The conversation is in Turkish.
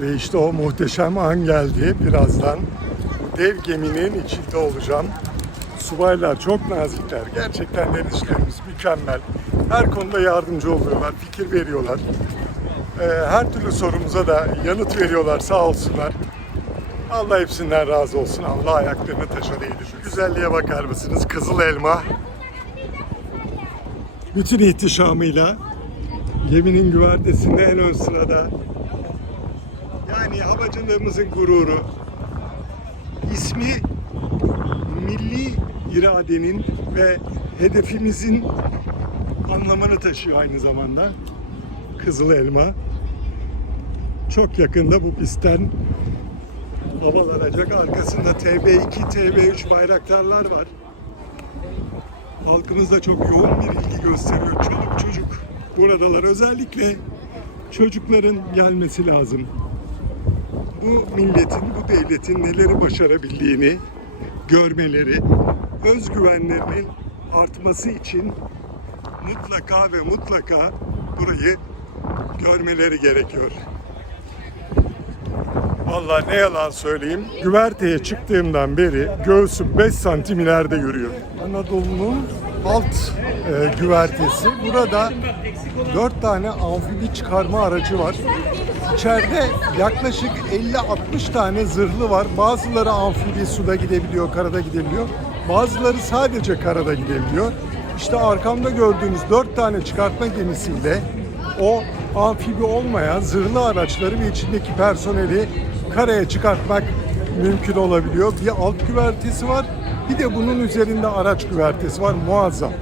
Ve işte o muhteşem an geldi. Birazdan bu dev geminin içinde olacağım. Subaylar çok nazikler. Gerçekten denizcilerimiz mükemmel. Her konuda yardımcı oluyorlar, fikir veriyorlar. Ee, her türlü sorumuza da yanıt veriyorlar sağ olsunlar. Allah hepsinden razı olsun. Allah ayaklarını taşa değdi. Şu güzelliğe bakar mısınız? Kızıl elma. Bütün ihtişamıyla geminin güvertesinde en ön sırada. Yani havacılığımızın gururu. İsmi milli iradenin ve hedefimizin anlamını taşıyor aynı zamanda. Kızıl elma. Çok yakında bu pistten havalanacak. Arkasında TB2, TB3 bayraktarlar var. Halkımız da çok yoğun bir ilgi gösteriyor. Çoluk çocuk buradalar. Özellikle çocukların gelmesi lazım. Bu milletin, bu devletin neleri başarabildiğini görmeleri, özgüvenlerinin artması için mutlaka ve mutlaka burayı görmeleri gerekiyor. Vallahi ne yalan söyleyeyim. Güverteye çıktığımdan beri göğsüm 5 santim ileride yürüyor. Anadolu'nun alt e, güvertesi. Burada 4 tane amfibi çıkarma aracı var. İçeride yaklaşık 50-60 tane zırhlı var. Bazıları amfibi suda gidebiliyor, karada gidebiliyor. Bazıları sadece karada gidebiliyor. İşte arkamda gördüğünüz 4 tane çıkartma gemisiyle o amfibi olmayan zırhlı araçları ve içindeki personeli karaya çıkartmak mümkün olabiliyor. Bir alt güvertesi var, bir de bunun üzerinde araç güvertesi var. Muazzam.